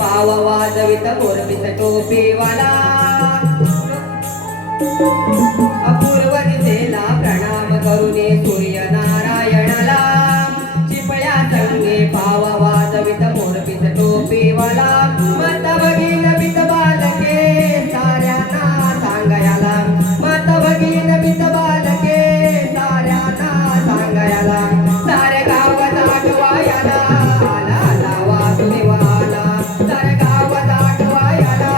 पाव वाजवित मोरपीत टोपीवाला अपूर्व दिसेला प्रणाम करुने सूर्य नारायणाला चिपळ्या संगे पाव वाजवित मोरपीत टोपीवाला मत भगीन बित बालके साऱ्यांना सांगायला मत भगीन बित बालके साऱ्यांना सांगायला सारे गावात आठवायला आला आला वासुदेवाला सारे गावात आठवायला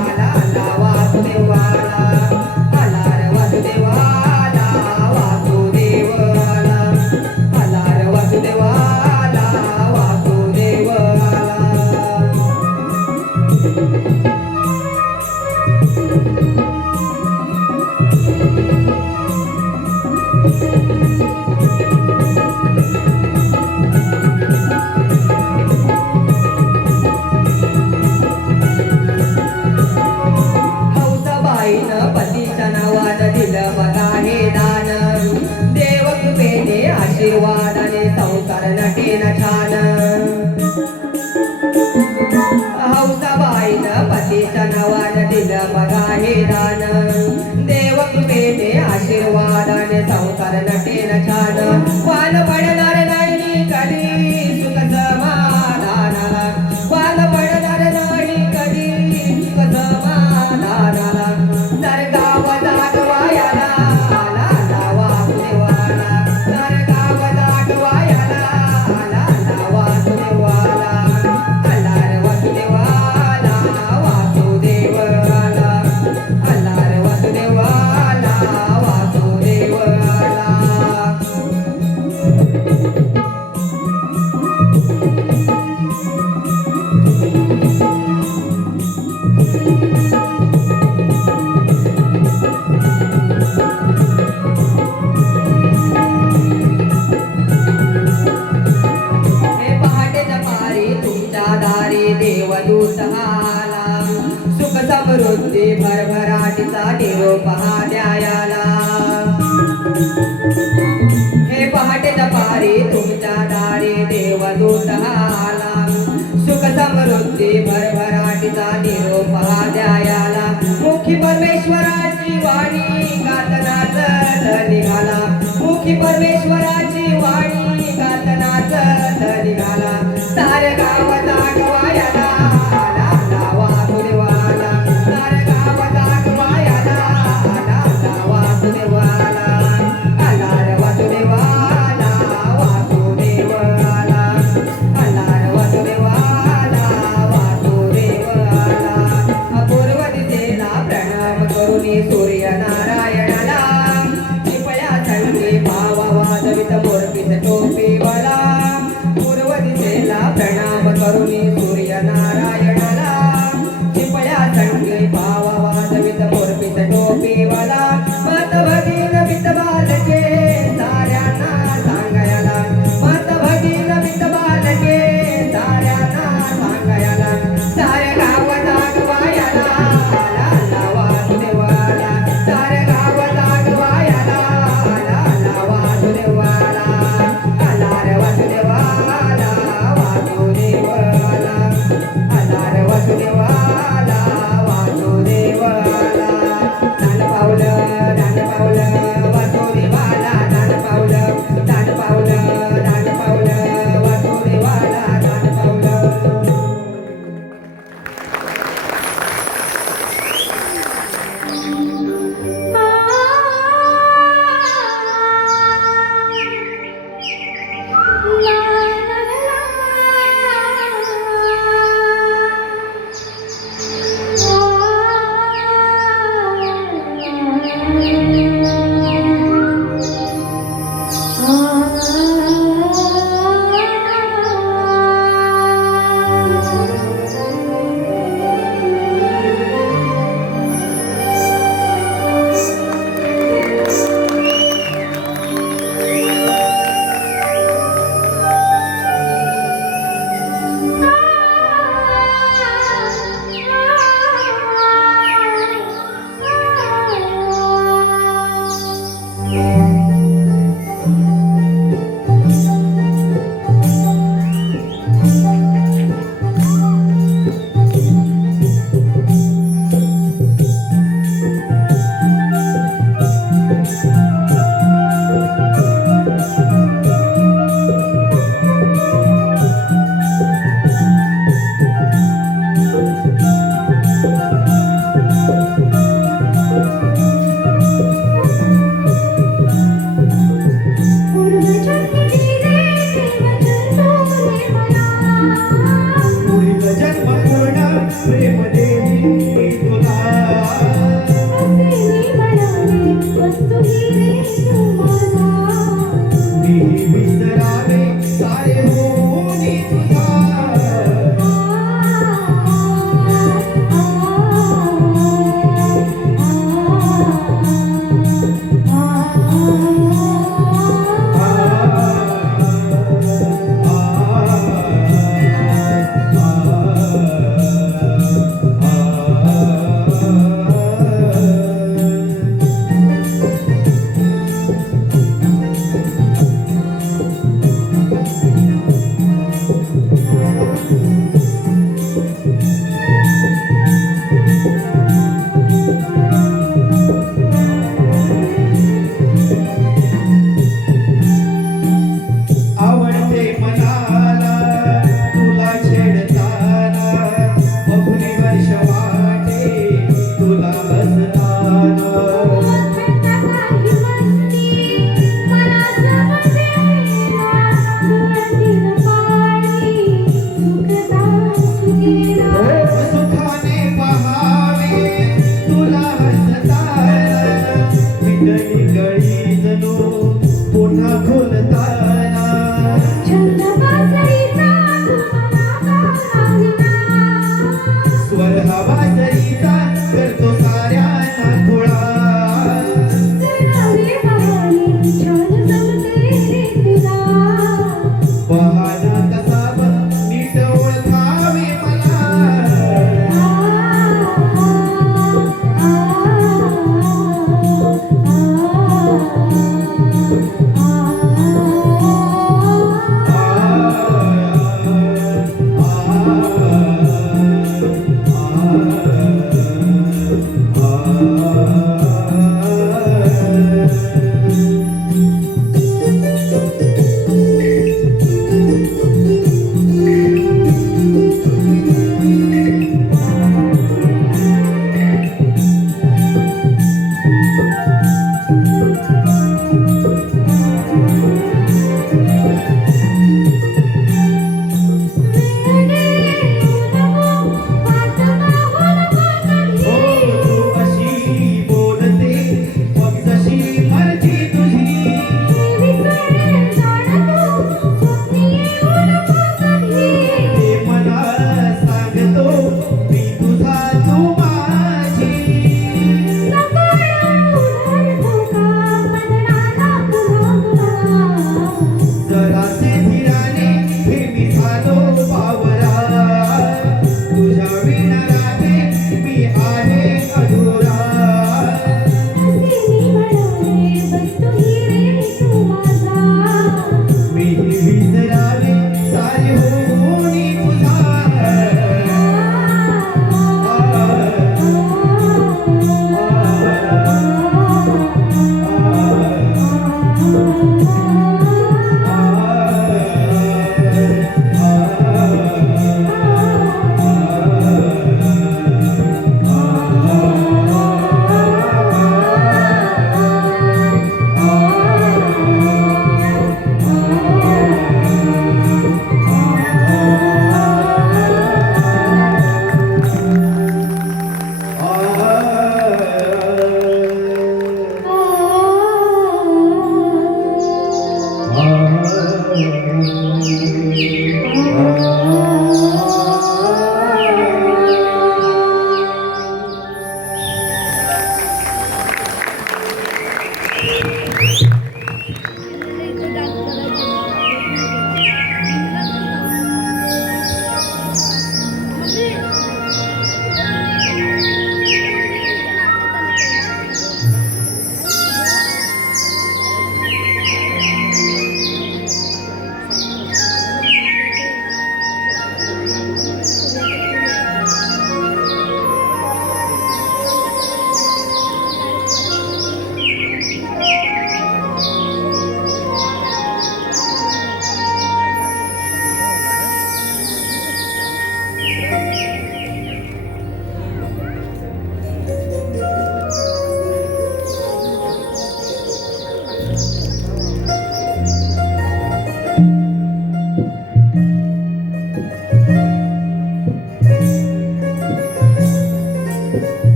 आला आला वासुदेवाला आला रे वासुदेवाला वासुदेवाला आला रे वासुदेवाला वासुदेवाला हौसाबाईनं पतीच्या नावानं दिलं बघा हे दान देवकृपेने आशीर्वादाने संसार नटेन छान हौसाबाईनं पतीच्या नावानं दिलं बघा हे दान देवकृपेने आशीर्वादाने संसार नटेन छान वान पडणार नाही कधी सुख समाधानाला वान पडणार नाही कधी सुख समाधानाला तर गाव दाटवायला आला आला वासुदेवाला तर गाव दाटवायला आला आला वासुदेवाला आला रे वासुदेवाला वासुदेवाला आला रे वासुदेवाला वासुदेवाला देवदूत आला सुख समृद्धी भरभराटीचा निरोप हा द्यायला हे पहाटे दपारी तुमच्या दारी देवदूत आला सुख समृद्धी भरभराटीचा निरोप हा द्यायला मुखी परमेश्वराची वाणी गातनाच निघाला मुखी परमेश्वराची वाणी गातनाच निघाला सारे गावात आठवायला आला आला वासुदेवाला सारे गावात आठवायला आला आला वासुदेवाला आला रे वासुदेवाला वासुदेवाला आला रे वासुदेवाला वासुदेवाला अपूर्व दिसेला प्रणाम करुनी सूर्य नारायणाला चिपळ्या संगे भाव वाजवित मोरपीत टोपीवाला पूर्व दिसेला प्रणाम करुनी सूर्य नारायण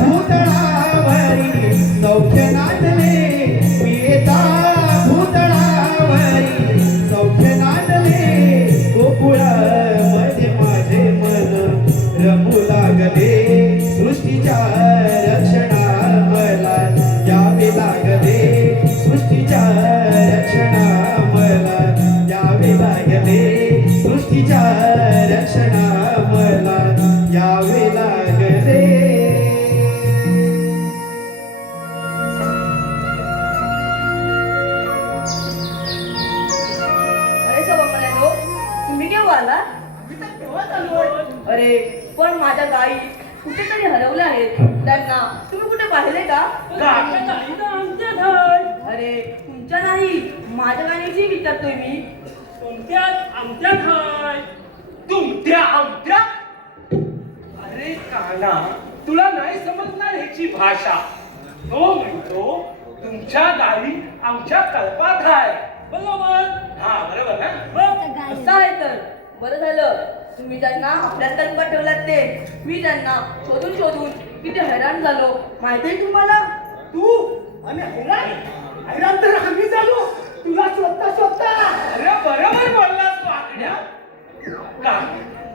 भूतळावरी सौख्य नांदले मी येता भूतळावरी सौख्य नांदले गोकुळामध्ये माझे मन रमू लागले सृष्टीच्या रक्षणा मला यावे लागले सृष्टीच्या रक्षणा मला यावे लागले सृष्टीच्या रक्षणा मला यावे लागले. अरे सवंगड्यानो, तुम्ही केव्हा आला? अरे पण माझ्या गाई कुठेतरी हरवल्या आहेत. त्यांना तुम्ही कुठे पाहिले का? अरे तुमच्या नाही, माझ्या गाण्याची विचारतोय मी. तुमच्या आमच्या अरे काना, तुला नाही समजणार ह्याची भाषा. तो म्हणतो तुमच्या गावी आमच्या कल्पात आहे. बरोबर? हा बरोबर ना? असं आहे तर बरं झालं तुम्ही त्यांना आपल्या कल्पात ठेवलात ते. मी त्यांना शोधून शोधून किती हैराण झालो माहिती आहे तुम्हाला? तू आणि हैराण हैराण तर आम्ही झालो तुला शोधता शोधता. अरे बरोबर बोललास तू आकड्या.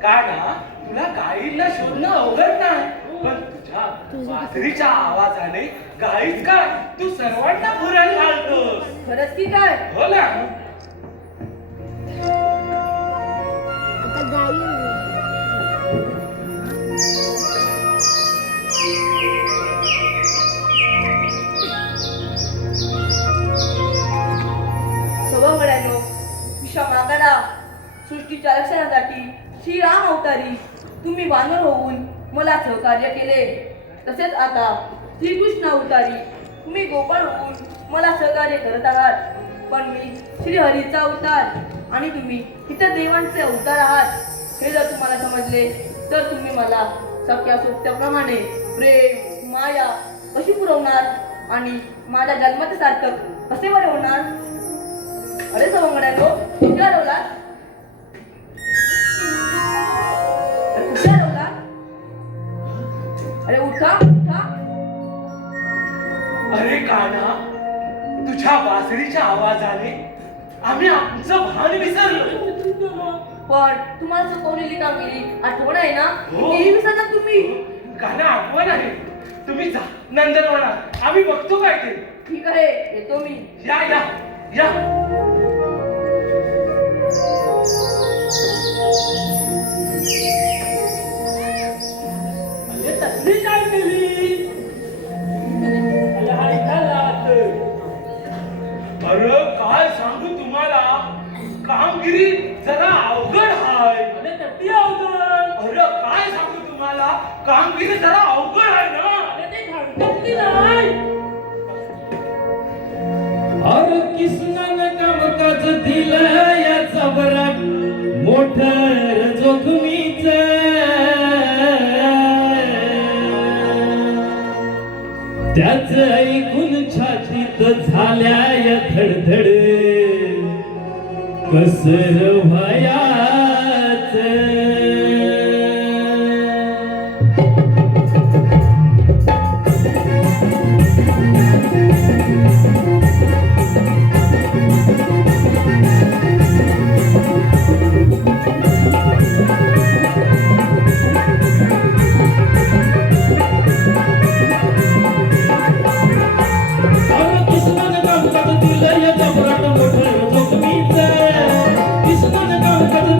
का ना तुला गाईला शोधणं अवघड नाही, पण तुझ्या बासरीच्या आवाजाने गाईच काय तू सर्वांना भुरायला घालतोस. खरंच की काय? हो ना. सवंगड्यानो, क्षमा करा. सृष्टीच्या रक्षणासाठी श्रीराम अवतारी तुम्ही वानर होऊन मला सहकार्य केले. तसेच आता श्रीकृष्ण अवतारी तुम्ही गोपाळ होऊन मला सहकार्य करत आहात. पण मी श्रीहरीचा अवतार आणि तुम्ही इतर देवांचे अवतार आहात. हे जर तुम्हाला समजले तर तुम्ही मला सख्या सोबत्याप्रमाणे प्रेम माया कशी पुरवणार आणि माझ्या जन्माचे सार्थक कसे बरे होणार? अरे सवंगड्यानो, कुठे हरवलात? कुठे हरवलात? अरे उठा उठा. अरे काना, तुझ्या बासरीच्या आवाजाने आम्ही आमचं भान विसरलो. पण तुम्हाला चुकवलेली कामगिरी आठवण आहे ना? हो. तेही विसरता तुम्ही. काना आठवण आहे. तुम्ही जा नंदनवनात, आम्ही बघतो काय ते. ठीक आहे, येतो मी. या या या. तसली काय केली? अरे काय सांगू तुम्हाला, कामगिरी जरा अवघड आहे. अरे काय सांगू तुम्हाला, कामगिरी जरा अवघड आहे ना. अरे किसनानं कामकाज दिलं याचा बराक मोठं जोखमीच. त्याच ऐकून छातीत झाल्या या धडधड कसर व्हायाच. किसनानं कामकाज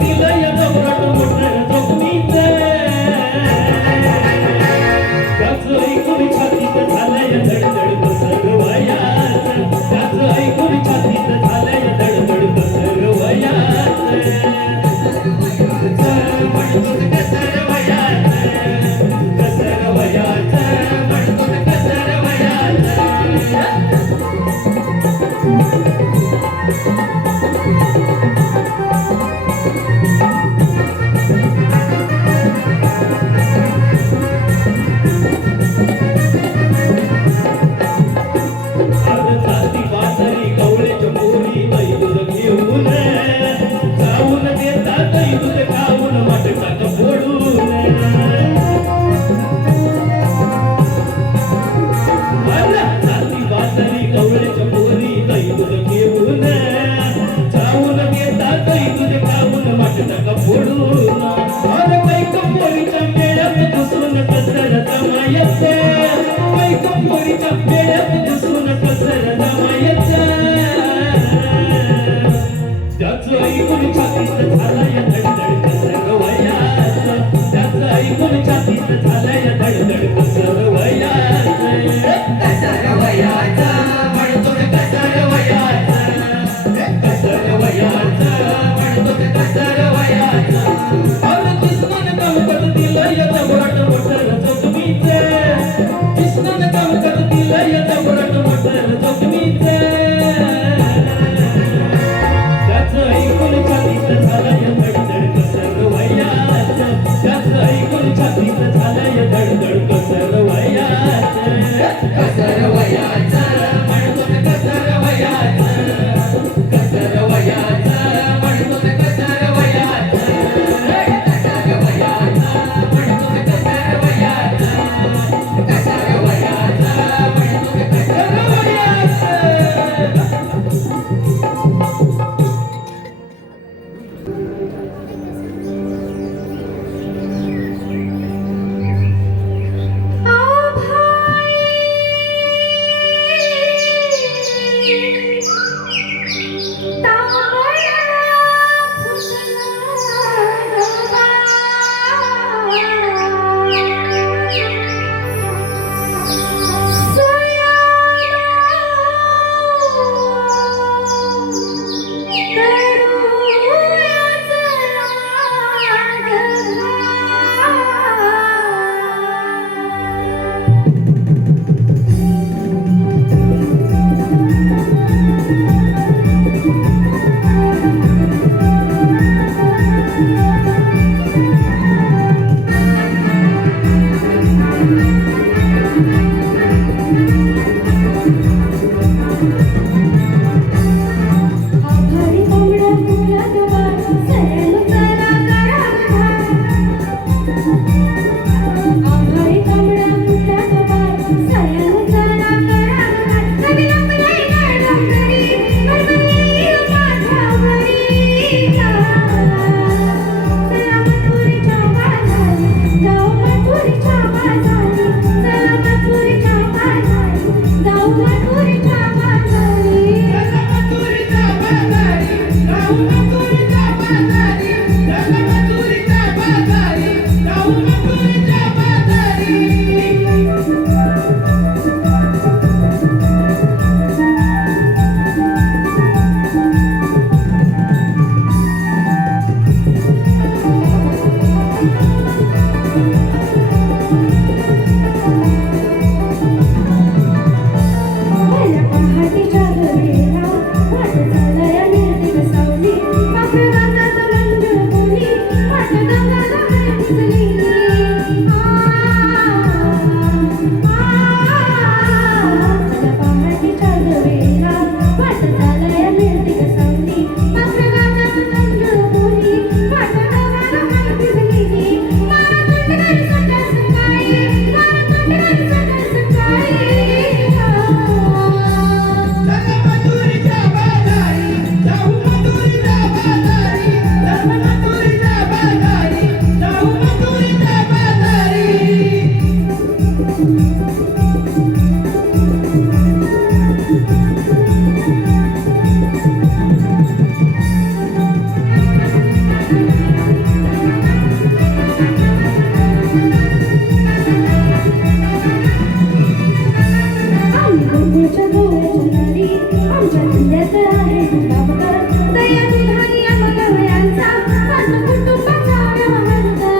आम्ही गोकुळच्या गोव्याच्या नारी, आमच्या जिल्ह्यात आहे बाबकर. दया दुधानी आम्हाला वयांचा, सासू कुटुंबाचा व्यवहारचा.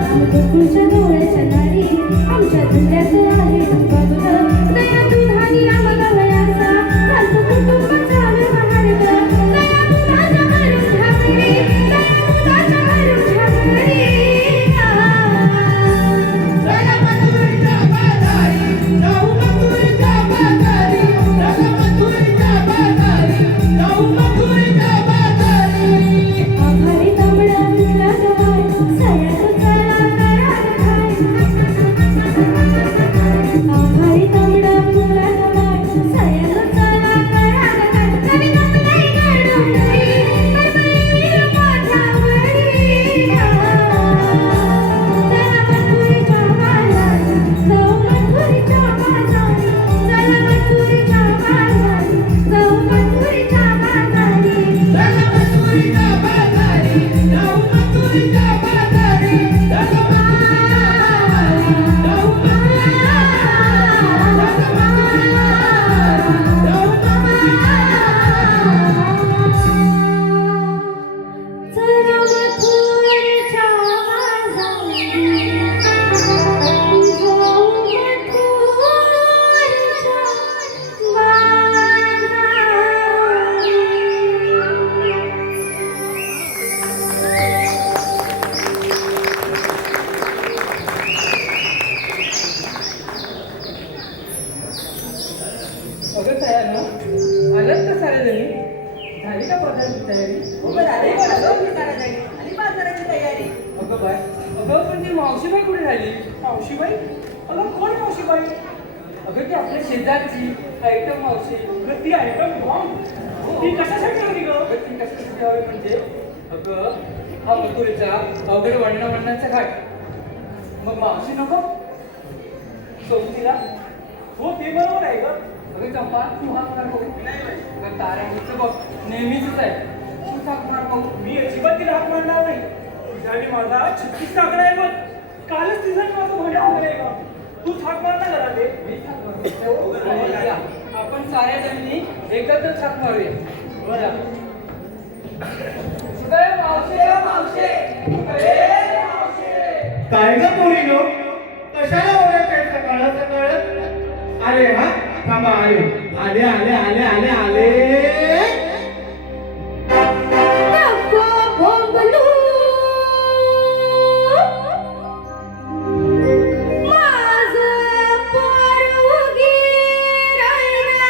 आम्ही गोकुळच्या गोव्याच्या नारी, आमच्या जिल्ह्यात आहे बाबकर. दया दुधानी आम्हाला वयांचा, सासू कुटुंबाचा व्यवहारचा. दया दुधाच्या घरून ठाकरे, दया दुधाच्या घरून ठाकरे. चला मथुरेच्या बाजारी, जाऊ मथुरेच्या बाजारी, चला मथुरेच्या बाजारी, जाऊ मथुरेच्या बाजारी. आभारी तांबडा विकला गवाय, सयाचं चला करार खाय. आभारी तांबडा विकला गवाय, सयाचं चला करार खाय. नवी नकलाई घडवली, बळबळी माझ्यावरी. चला मथुरेच्या बाजारी, जाऊ मथुरेच्या बाजारी. चला मथुरेच्या बाजारी, जाऊ मथुरेच्या बाजारी. चला मथुरेच्या बाजारी, जाऊ मथुरेच्या बाजारी, चला मथुरेच्या बाजारी, जाऊ मथुरेच्या बाजारी, जाऊ मथुरेच्या चला मथुरेच्या बाजारी, जाऊ अगं तयार ना आलात का सारे जणी झाली का पदार्थ तयारी आणि बाजाराची तयारी. अगं बाय अगं पण ती मावशीबाई कुठे राहिली मावशीबाई अगं कोण मावशीबाई अगं ती आपल्या शेजारची आयटम मावशी अगं ती आयटम बॉम्ब ती कशासाठी हवी गं अगं ती कशासाठी हवी म्हणजे अगं हा मथुरेचा अवघड वळणाचा घाट मग मावशी नको सोबतीला हो ते बरोबर आहे गं अगं चंपा तू हा कर बघू अगं ताऱ्यांचं बघ नेहमीच आहे तू हाक मार बघू मी अजिबात तिला हाक मारणार नाही तिच्याने माझा 36 आकडा आहे बघ कालच तिच्याने माझं भांडण वगैरे आहे बघ तू हाक मार ना जरा ते मी हाक मारतो आपण साऱ्या जणी एकत्र हाक मारूया बरं मावशे मावशे काय ग पोरीनो कशाला ओरडतेस सकाळ सकाळ आले हा थांबा आले आले आले आले आले आले नको बोंबलू, माझं पोरगी राहिला.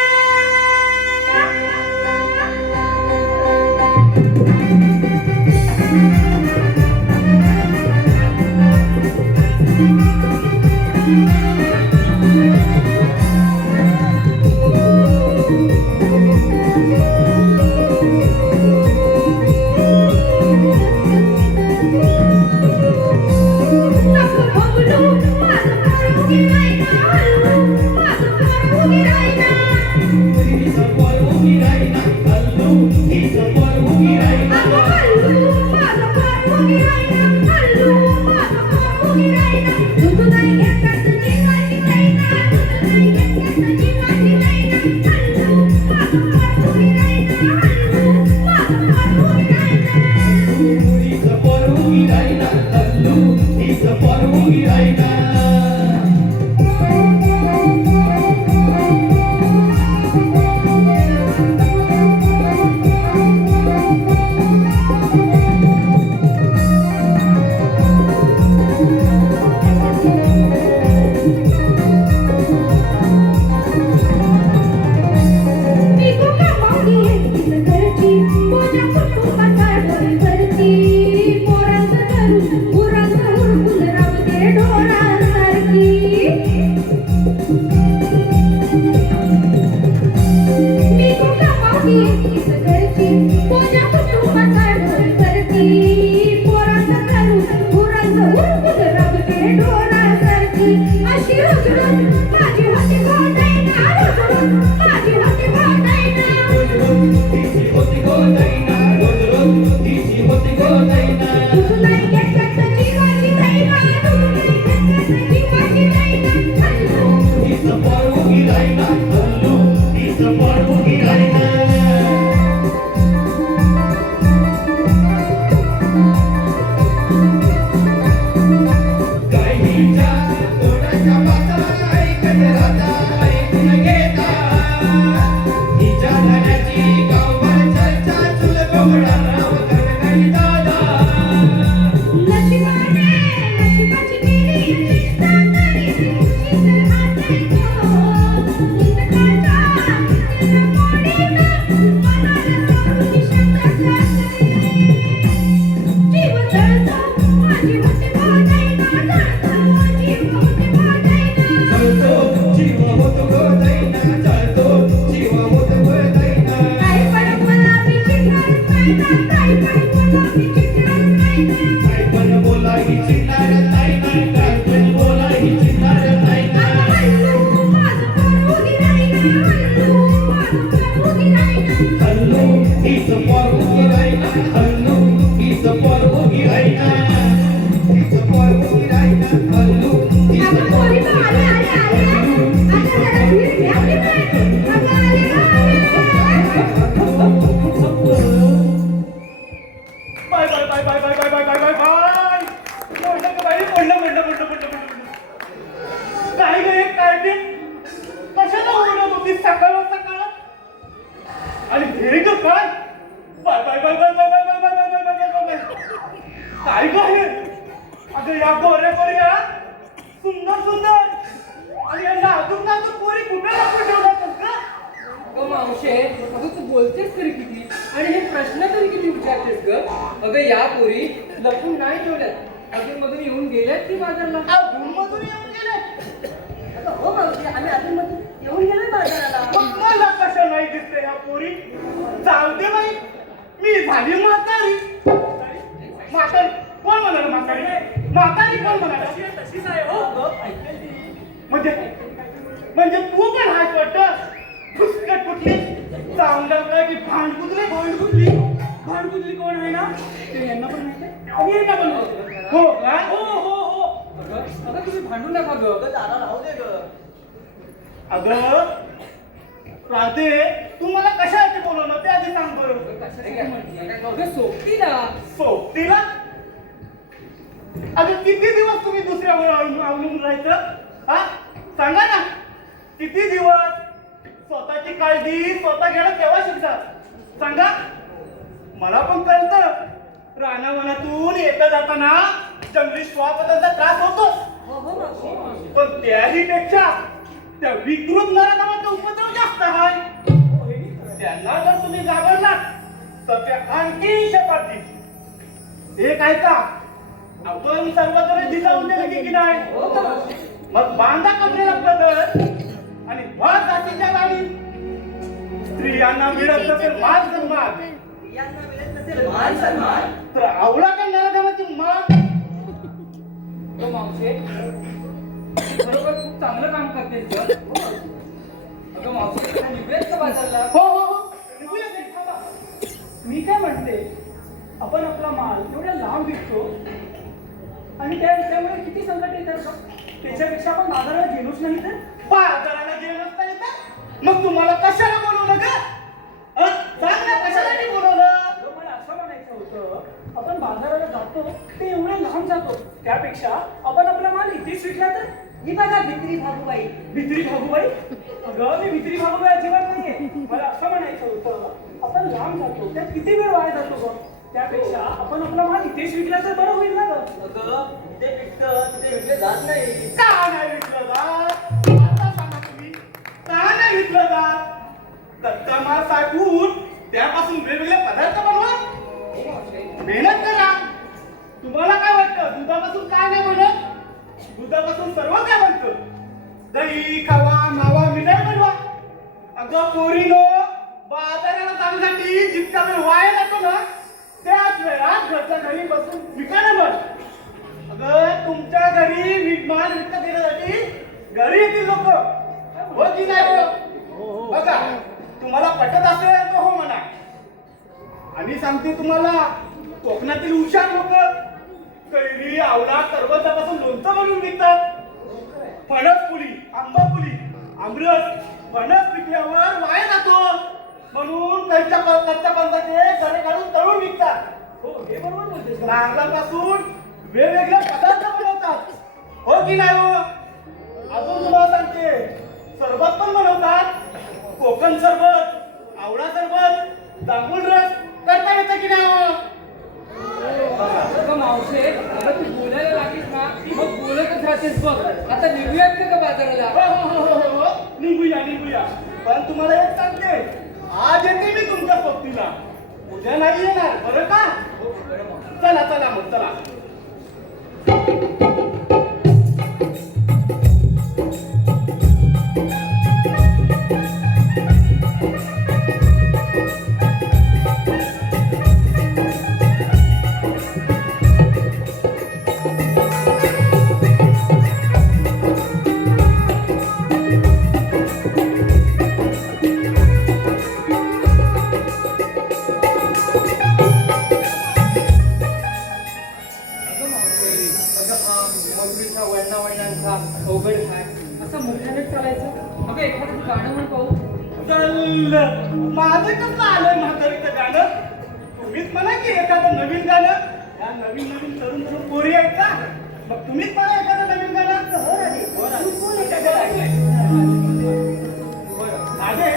नको बोंबलू, माझं पोरगी राहिला. हल्लू, माझं पोरगी राहिला. अगं हल्लू, माझं पोरगी राहिला. हल्लू, माझं पोरगी राहिला. दूध नाही घेतलं तुझी माझी राहिला. दूध नाही घेतलं तुझी माझी राहिला. हल्लू, माझं पोरगी राहिला. हल्लू, माझं पोरगी राहिला. मी तुला मागणी एकटीच घरची, तुझ्या कुटुंबाचा डोळी भरती. पोरांचं धरून, गुरांचं जीव होते भाजायना जळतो जीव होते भाजायना जळतो जीव होत जाईना काय पण मला मी चिंणार नाही ना काय पण मला मी चिंणार नाही ना काय पण बोला ही चिंणार नाही ना काय पण बोला ही चिंणार नाही ना हल्लू माझं पार उगी राहीना हल्लू माझं पार उगी राहीना हल्लू हीच पोर उगी राहीना हल्लू हीच पोर उगी राहीना हीच पोर उगी राहीना हल्लू हीच आता पोर पोरी तो आले आता जरा धीर घ्या की नाही आता आले bye bye bye bye bye bye bye bye bye bye मोठं का बाई पडलं काय ग एक कार्टी कशाला ओरडत होती सकाळ आणि हे ग काय bye bye bye bye bye bye bye bye bye bye bye bye काय ग हे अगं या गोऱ्या पोरीया सुंदर आणि या नाजूक पोरी कुठे टाकून ठेवतात का अगं मावशे, अगं तू बोलतेस तरी किती आणि हे प्रश्न तरी किती विचारतेस ग? अगं या पोरी लपून नाही ठेवल्यात, अजूनमधून येऊन गेल्यात की बाजारला. मधून येऊन गेले अगं हो मावशे, आम्ही अजूनमधून येऊन गेलोय बाजाराला. मग मला कशा नाही दिसते ह्या पोरी जाऊ दे बाई मी झाली म्हातारी कोण म्हणाल म्हातारी कोण म्हणाल तशीच आहे हो म्हणजे तू पण हात वाटत फुसकट कुठली चांगलं की भांडकुदली कोण आहे ना ते यांना पण माहिती आहे आणि यांना पण माहिती आहे. हो का हो अगं तुम्ही भांडू नका ग. अगं दादा राहू दे ग. अगं राधे तू मला कशासाठी बोलवलं ते आधी सांग बरं अगं सोबतीला. सोबतीला अगं किती दिवस तुम्ही दुसऱ्यावर अवलंबून राहायचं हा सांगा ना किती दिवस स्वतःची काळजी स्वतः घेणं केव्हा शिकतात सांगा मला पण कळतं रानावनातून येता जाताना जंगली श्वासाचा त्रास होतो हो हो मावशी. पण त्याही पेक्षा त्या विकृत नराधमाचा उपद्रव जास्त आहे त्यांना जर तुम्ही घाबरलात तर ते आणखी शपातील हे काय का आपण सर्वजण जिजावून दिले की नाही हो का मावशी? मग बांधा कमरेला पदर आणि भर जातीच्या गाडी स्त्रियांना मिळत नसेल मान सन्मान यांना मिळत नसेल मान सन्मान. तर आवळा का नराधमाची मान हो मावशे, तू बरोबर खूप चांगलं काम करतेस ग. अगं मावशे, आता निघूयात का बाजारला? हो निघूया घरी, थांबा. मी काय म्हणते आपण आपला माल एवढ्या लांब विकतो आणि त्यामुळे किती संकट येतात का? त्याच्यापेक्षा आपण बाजाराला गेलोच नाही तर बाजाराला गेलं नसता येतं मग तुम्हाला कशाला बोलवलं ग सांग ना कशासाठी बोलवलं तर मला असं म्हणायचं होतं आपण बाजाराला जातो ते एवढे लांब जातो त्यापेक्षा आपण आपला माल इथेच विकला तर ही बघा भित्री भागूबाई. भित्री भागूबाई अगं मी भित्री भागूबाई अजिबात नाहीये मला असं म्हणायचं होतं आपण लांब जातो त्यात किती वेळ वाया जातो बघ त्यापेक्षा आपण आपला माल इथेच विकला तर बरं होईल ना ग अगं ते विकतं तिथे विकले जात नाही. का नाही विकलं जात आता सांगा तुम्ही का नाही विकलं जात कच्चा माल साठवून त्यापासून वेगवेगळे पदार्थ बनवा हो मावशे. मेहनत करा तुम्हाला काय वाटतं दुधापासून काय नाही बनत दुधापासून सर्व काय बनतं दही खावा मावा मिठाई बनवा अगं पोरीनो बाजाराला जाण्यासाठी जितका वेळ वाया जातो ना त्याच वेळात घरच्या घरी बसून विकायला बस अगं तुमच्या घरी माल विकत देण्यासाठी घरी येतील लोक हो की नाही हो? बघा तुम्हाला पटत असेल तर हो म्हणा आणि सांगते तुम्हाला कोकणातील हुशार लोक कैरी आवळा सरबतापासून लोणचं बनवून विकतात फणस पुली आंबा पुली आमरस फणस पिकल्यावर वाया जातो म्हणून कच्च्या पंचाचे घरे काढून तळून विकतात हो हे बरोबर बोलतेस का? नारळापासून वेगवेगळे पदार्थ बनवतात हो की नाही हो अजून तुम्हाला सांगते सरबत पण बनवतात कोकण सरबत आवळा सरबत जांभूळ रस करता येतं की नाही हो अगं मावशे, अगं तू बोलायला लागलीस ना मग बोलतच राहतेस बघ. आता निघूयात का बाजाराला? हो निघूया पण तुम्हाला एक सांगते आज येते मी तुमच्या सोबतीला उद्या नाही येणार बरं का चला मग चला मजुरीचा वळणावळणांचा अवघड हाय असं मोठ्याने चालायचं अगं एखादं गाणं म्हण पाहू चल माझं कसं आलंय म्हातारीचं गाणं तुम्हीच म्हणा की एखादं नवीन गाणं या नवीन नवीन तरुण तरुण पोरी आहेत का मग तुम्हीच म्हणा एखादं नवीन गाणं तू एखादं ऐकलंय? बरं माझे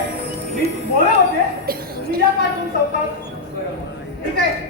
मी बोला होते तुम्ही या पाठवून चौकात ठीक आहे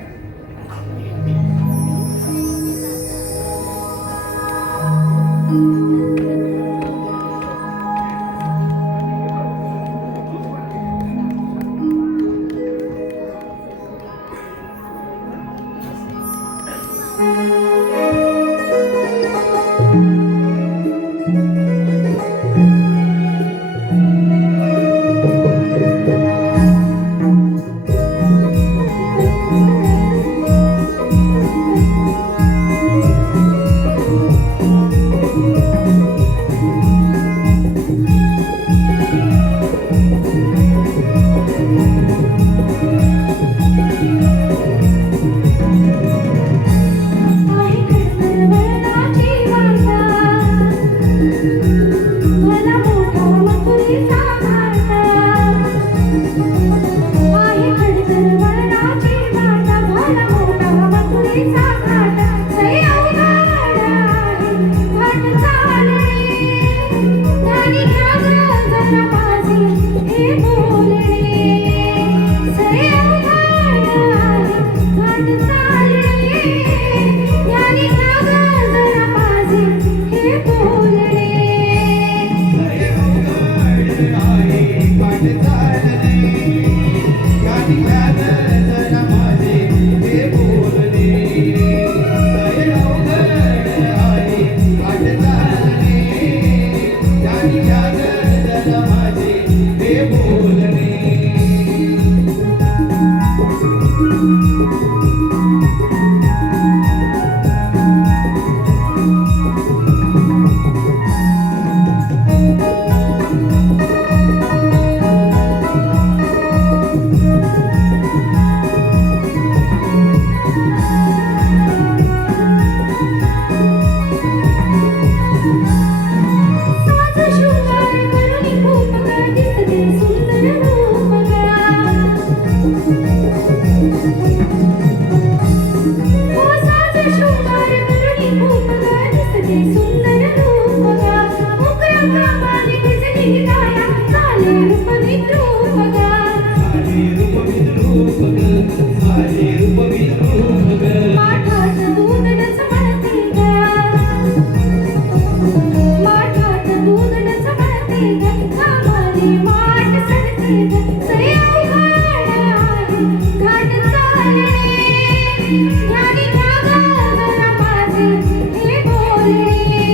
हे बोलणे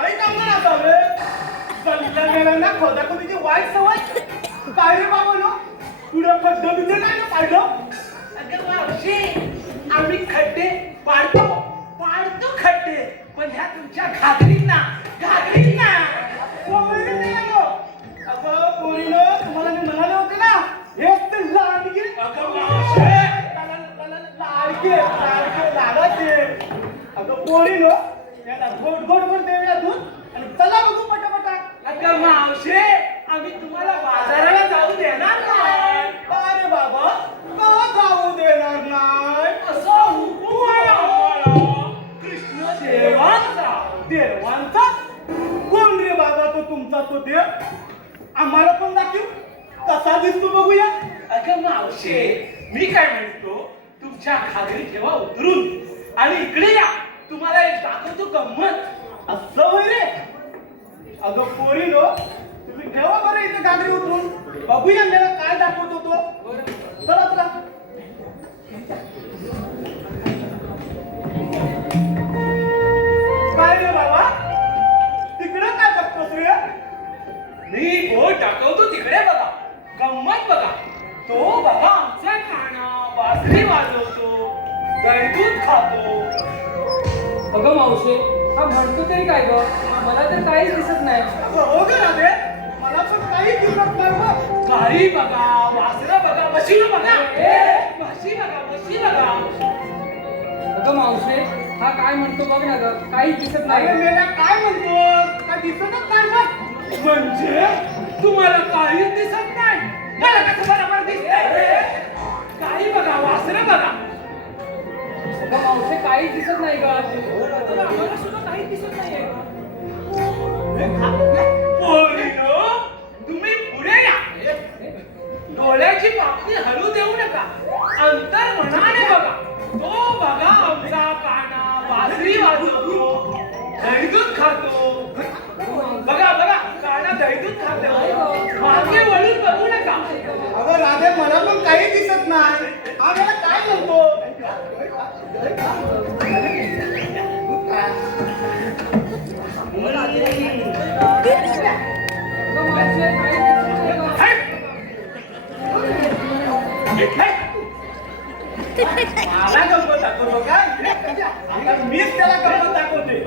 काही काम नाही असावे चालता गेला खोदाखोदीची वाईट सवय काय रे बाबा नो पुढं खड्डं बिड्डं नाही ना पाडलं अगं मावशी आम्ही खड्डे पाडतो खड्डे पण ह्या तुमच्या घागरींना कोणी नाही आलो अगं पोरीनं तुम्हाला मी म्हणाले होते ना हेच ते लाडके अगं मावशी लाडाचे अगं पोरीनं त्याला गोड गोड देऊया दूध आणि चला बघू पटापटा अगं मावशी आम्ही तुम्हाला बाजाराला जाऊ देणार नाही अरे बाबा का जाऊ देणार नाही असा हुकूम आहे आम्हाला कृष्ण देवांचा कोण रे बाबा तो तुमचा तो देव आम्हाला पण दाखव कसा दिसतो बघूया अगं मावशी मी काय म्हणतो तुमच्या घागरी ठेवा उतरून आणि इकडे या तुम्हाला एक दाखवतो गंमत असं होय रे अगं पोरीनो तुम्ही ठेवा बरं इथे गाडी उतरून बघूया मला काय दाखवतो तो चला चला काय रे बाबा तिकडं काय बघतोस रे मी बोट दाखवतो तिकडे बघा गंमत बघा तो बघा आमचा काना बासरी वाजवतो गळदूध खातो अगं मावशे हा म्हणतो तरी काय ग मला तर काहीच दिसत नाही अगं हो गे राधे मला पण काही दिसत नाही बघ गाई बघा वासरं बघा म्हशी बघा म्हशी बघा अगं मावशे हा काय म्हणतो बघ ना ग काहीच दिसत नाही अरे मेला काय म्हणतो काय दिसतच नाही बघ म्हणजे तुम्हाला काहीच दिसत नाही मला कसं बरोबर दिसतंय गाई बघा वासरं बघा अगं मावशे काहीच दिसत नाही ग आम्हाला सुद्धा काहीच दिसत नाहीये पोरीनो, तुम्ही पुढे या डोळ्याची पापणी हलू देऊ नका अंतर मनाने बघा तो बघा आमचा काना बासरी वाजवतो दहीदूध खातो बघा काना दहीदूध खातो मागे वळून बघू नका अगं राधे मला पण काही दिसत नाही हा मला काय म्हणतो अगं मावशे काहीच दिसत नाही ग. मला गंमत दाखवतो काय आता मीच त्याला गंमत दाखवते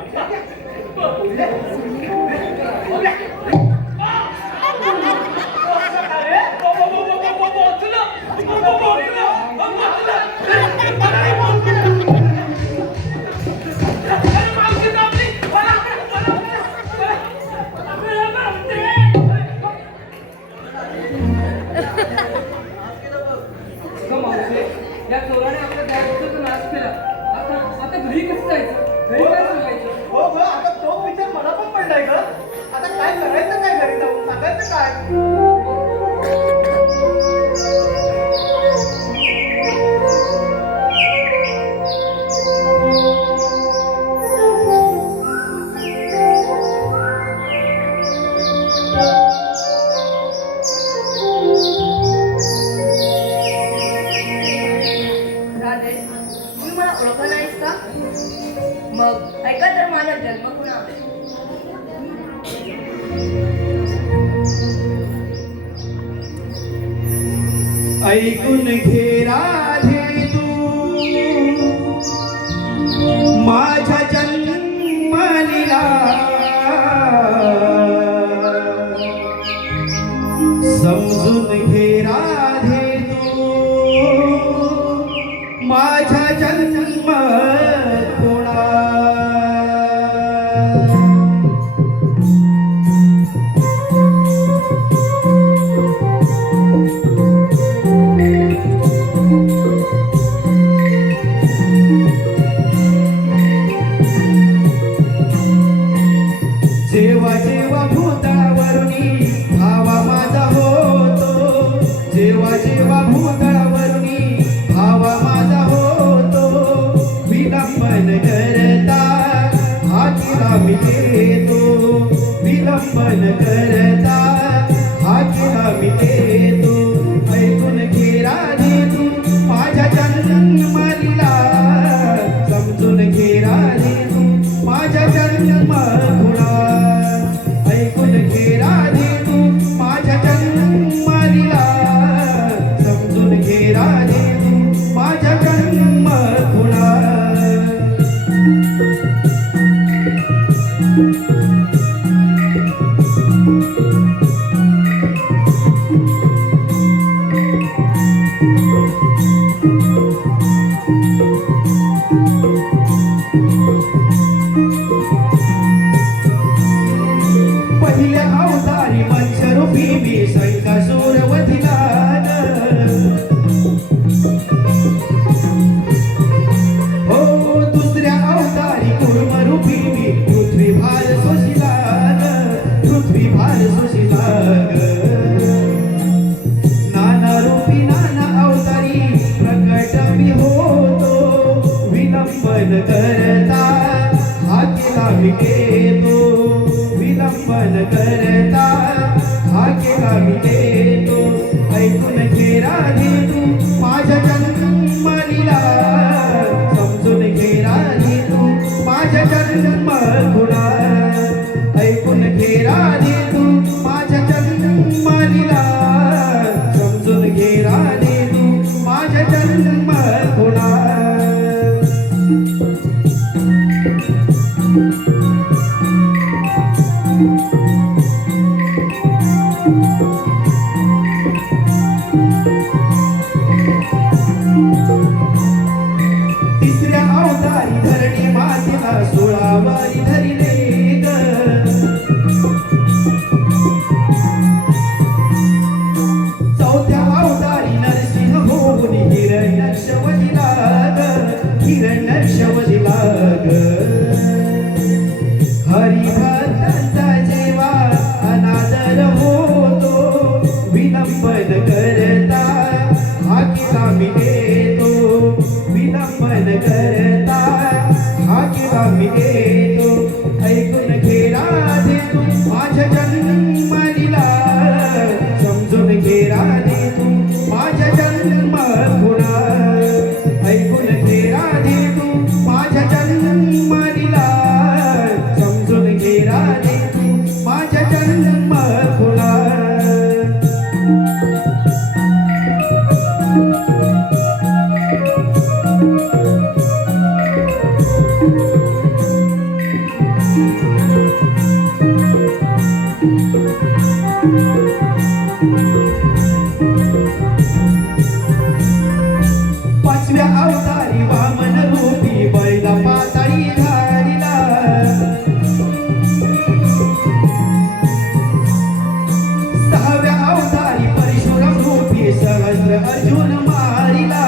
अगं मावशे या चोराने आपल्या गावाचा नाश केला आता घरी कसं जायचं घरी काय सांगायचं हो ग आता तो विचार मला पण पडलाय ग आता काय करायचं काय घरी जाऊन सांगायचं काय राधे तुम्ही मला ओळखलं नाहीस का मग ऐका तर माझा जन्म कुणा ऐकून घे राधे तू माझ्या जन्मलीला समजून घे राधे तू माझ्या जन्म कोणा जेव्हा जेव्हा भूतळावरुनी भावा माझा होतो जेव्हा जेव्हा भूतळावरुनी भावा माझा होतो विलंबन करता हाकीला मी येतो विलंबन करता हाकीला मी येतो ऐकून घे राधे तू माझ्या जन्मलीला समजून घे राधे तू माझ्या जन्म गुणा पहिल्या अवतारी मत्स्यरूपी मी संकासूर वधिला हो दुसऱ्या अवतारी कुर्मरूपी मी पृथ्वीभार सुशिला पृथ्वीभार सुशिला नाना रूपी नाना अवतारी प्रकट मी होतो विलंबन करता हा केला मी येतो विलंबन करता हा केला मी येतो ऐकून घे राधे तू माझ्या जन्मलीला समजून घे राधे तू माझ्या जन्म गुणा ऐकून घे राधे तू माझ्या जन्मलीला समजून घे राधे तू माझ्या जन्म गुणा तिसऱ्या अवतारी धरणी मातेला 16 वारी धरिले ग चौथ्या अवतारी नरसिंह होऊन हिरण्यशवजीला ग हरिभक्तांचा जेव्हा अनादर होतो विलंबन करता हा केला मी येतो विलंबन करता हा केला मी येतो ऐकून घे राधे तू माझ्या जन्मलीला समजून घे राधे तू माझ्या जन्म गुणा ऐकून घे राधे तू माझ्या जन्मलीला समजून घे राधे तू माझ्या जन्म गुणा पाचव्या अवतारी वामन रूपी बैला पाताळी धारिला सहाव्या अवतारी परशुराम रूपी सहस्र अर्जुन मारिला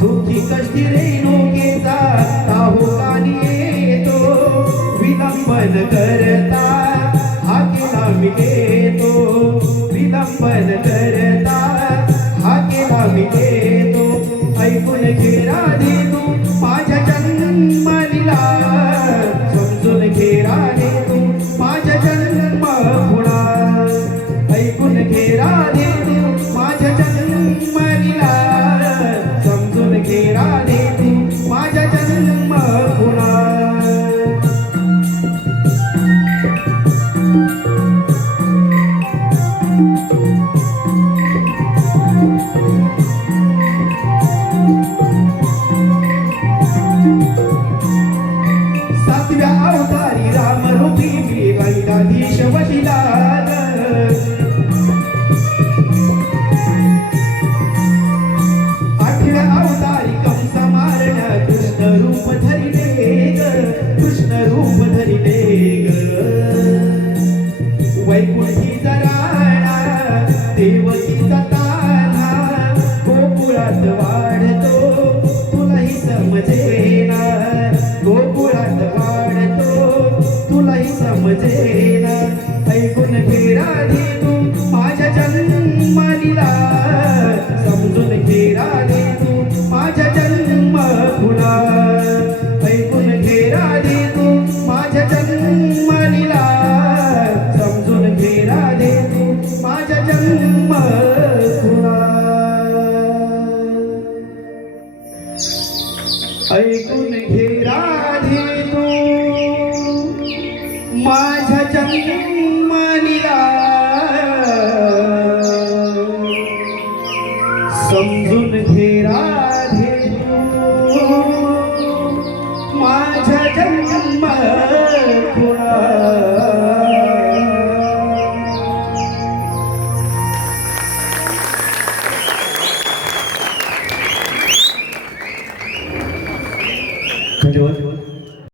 दुःखी कष्टी रेणुकेचा ताहुकानी येतो विलंबन करता हा केला मी येतो विलंबन करता हा केला मी येतो ऐकून घे राधे तू माझ्या जन्मलीला समजून घे राधे तू माझ्या जन्म गुणा ऐकून घे राधे तू माझ्या जन्मलीला समजून घे राधे तू माझ्या जन्म गुणा सातव्या अवतारी रामरूपी मी रंगाधीश वशिला आठव्या अवतारी कंस मारण कृष्ण रूप धरिले ग कृष्ण रूप धरिले ग वैकुंठीचा राणा देवकीचा ताना गोकुळात वाढतो तुलाही समजेना गोकुळात वाढतो तुलाही समजेना ऐकून घे राधे तू माझ्या जन्मलीला समजून घे राधे तू माझ्या जन्म गुणा ऐकून घे राधे तू माझ्या जन्मलीला समजून घे राधे तू माझ्या जन्म गुणा ऐकून घे राधे तू माझ्या जन्मलीला समजून घे राधे तू धन्यवाद